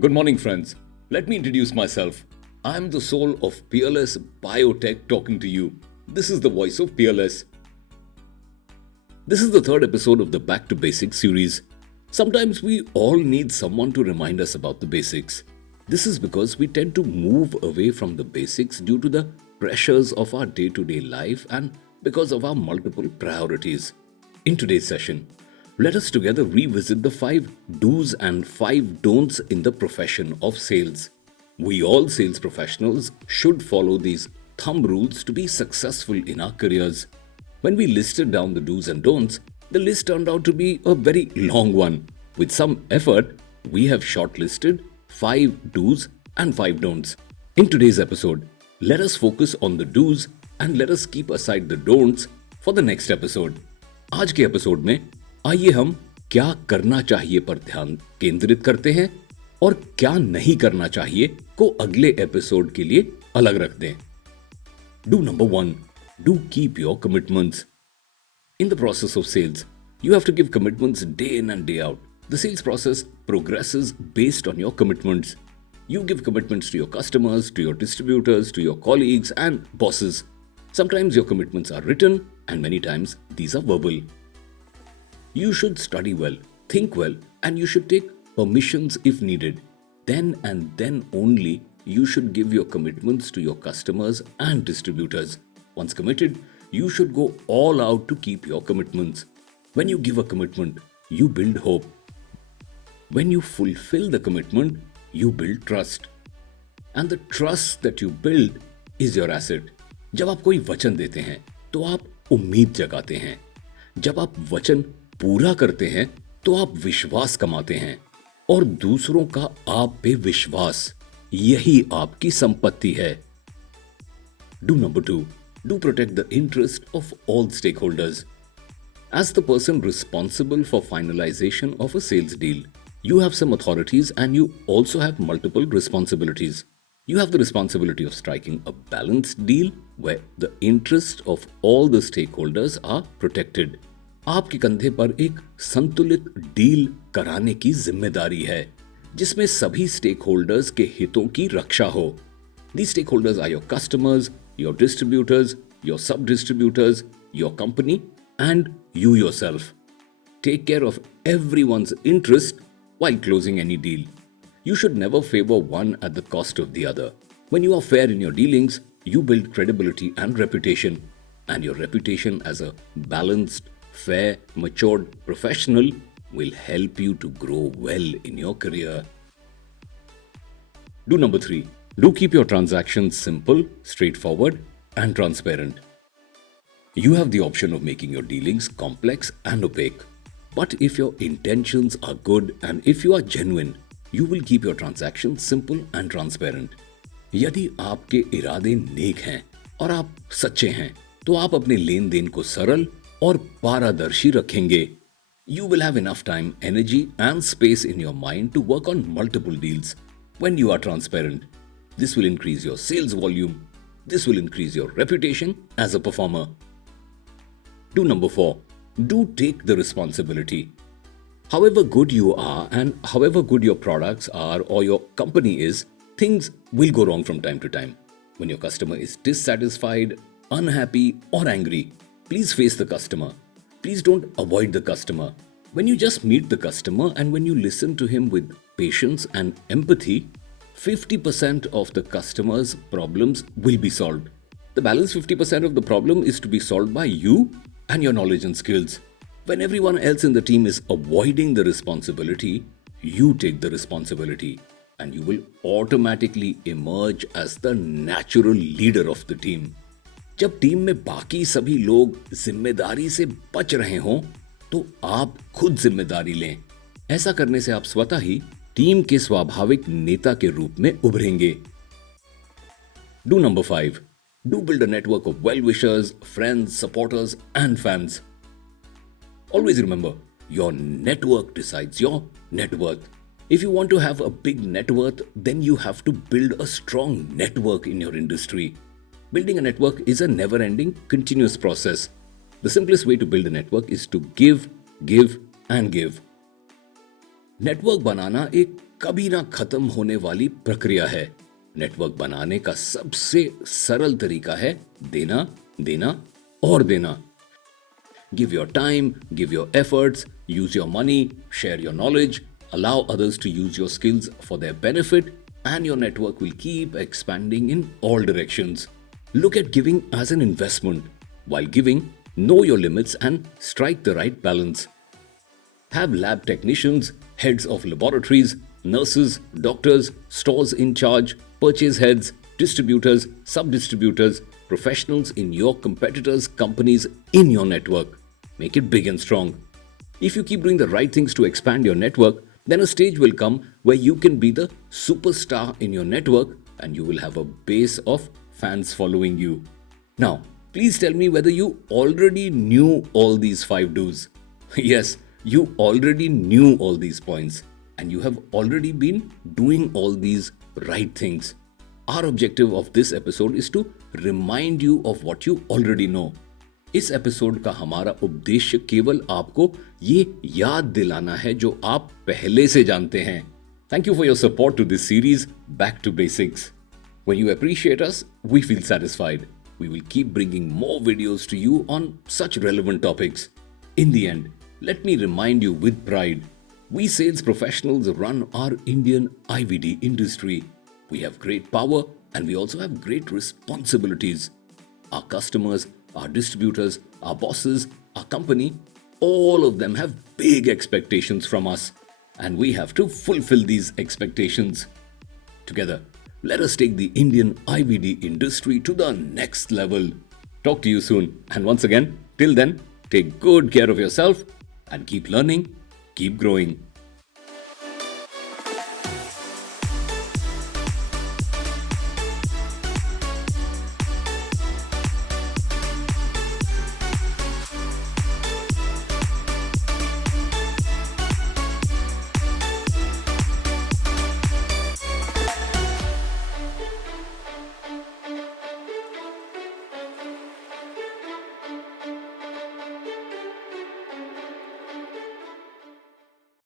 Good morning, friends. Let me introduce myself. I'm the soul of Peerless Biotech talking to you. This is the voice of Peerless. This is the third episode of the Back to Basics series. Sometimes we all need someone to remind us about the basics. This is because we tend to move away from the basics due to the pressures of our day to day life and because of our multiple priorities. In today's session, let us together revisit the 5 do's and 5 don'ts in the profession of sales. We all sales professionals should follow these thumb rules to be successful in our careers. When we listed down the do's and don'ts, the list turned out to be a very long one. With some effort, we have shortlisted 5 do's and 5 don'ts. In today's episode, let us focus on the do's and let us keep aside the don'ts for the next episode. आज के episode में आइए हम क्या करना चाहिए पर ध्यान केंद्रित करते हैं और क्या नहीं करना चाहिए को अगले एपिसोड के लिए अलग रख दें। Do number 1, do keep your commitments. In the process of sales, you have to give commitments day in and day out. The sales process progresses based on your commitments. You give commitments to your customers, to your distributors, to your colleagues and bosses. Sometimes your commitments are written and many times these are verbal. You should study well, think well, and you should take permissions if needed. Then and then only you should give your commitments to your customers and distributors. Once committed, you should go all out to keep your commitments. When you give a commitment, you build hope. When you fulfill the commitment, you build trust. And the trust that you build is your asset. जब आप कोई वचन देते हैं तो आप उम्मीद जगाते हैं. जब आप वचन पूरा करते हैं तो आप विश्वास कमाते हैं और दूसरों का आप पे विश्वास, यही आपकी संपत्ति है. Do number 2, do protect the interest of all stakeholders. As the person responsible for finalization of a sales deal, you have some authorities and you also have multiple responsibilities. You have the responsibility of striking a balanced deal where the interests of all the stakeholders are protected. आपके कंधे पर एक संतुलित deal कराने की जिम्मेदारी है जिसमें सभी स्टेक होल्डर्स के हितों की रक्षा हो. These stakeholders are your customers, your distributors, your sub-distributors, your company and you yourself. Take care of everyone's interest while closing any deal. You should never favor one at the cost of the other. When you are fair in your dealings, you build credibility and reputation. And your reputation as a balanced, fair, matured professional will help you to grow well in your career. Do number 3, do keep your transactions simple, straightforward, and transparent. You have the option of making your dealings complex and opaque. But if your intentions are good and if you are genuine, you will keep your transactions simple and transparent. यदि आपके इरादे नेक हैं और आप सच्चे हैं, तो आप अपने लेन देन को सरल और पारदर्शी रखेंगे. You will have enough time, energy and space in your mind to work on multiple deals. When you are transparent, this will increase your sales volume. This will increase your reputation as a performer. Do number 4, do take the responsibility. However good you are and however good your products are or your company is, things will go wrong from time to time. When your customer is dissatisfied, unhappy or angry, please face the customer. Please don't avoid the customer. When you just meet the customer and when you listen to him with patience and empathy, 50% of the customer's problems will be solved. The balance 50% of the problem is to be solved by you and your knowledge and skills. When everyone else in the team is avoiding the responsibility, you take the responsibility and you will automatically emerge as the natural leader of the team. जब team में बाकी सभी लोग जिम्मेदारी से बच रहे हों, तो आप खुद जिम्मेदारी लें. ऐसा करने से आप स्वतः ही टीम के स्वाभाविक नेता के रूप में उभरेंगे. Do number 5, do build a network of well-wishers, friends, supporters and fans. Always remember, your network decides your net worth. If you want to have a big net worth, then you have to build a strong network in your industry. Building a network is a never-ending, continuous process. The simplest way to build a network is to give and give. Network बनाना एक कभी ना खत्म होने वाली प्रक्रिया है। Network बनाने का सबसे सरल तरीका है देना, देना और देना। Give your time, give your efforts, use your money, share your knowledge, allow others to use your skills for their benefit, and your network will keep expanding in all directions. Look at giving as an investment. While giving, know your limits and strike the right balance. Have lab technicians, heads of laboratories, nurses, doctors, stores in charge, purchase heads, distributors, sub distributors, professionals in your competitors' companies in your network. Make it big and strong. If you keep doing the right things to expand your network, then a stage will come where you can be the superstar in your network and you will have a base of fans following you. Now, please tell me whether you already knew all these 5 do's. Yes, you already knew all these points and you have already been doing all these right things. Our objective of this episode is to remind you of what you already know. इस episode का हमारा उद्देश्य केवल आपको ये याद दिलाना है जो आप पहले से जानते हैं. Thank you for your support to this series, Back to Basics. When you appreciate us, we feel satisfied. We will keep bringing more videos to you on such relevant topics. In the end, let me remind you with pride, we sales professionals run our Indian IVD industry. We have great power and we also have great responsibilities. Our customers, our distributors, our bosses, our company, all of them have big expectations from us and we have to fulfill these expectations. Together, let us take the Indian IVD industry to the next level. Talk to you soon. And once again, till then, take good care of yourself and keep learning, keep growing.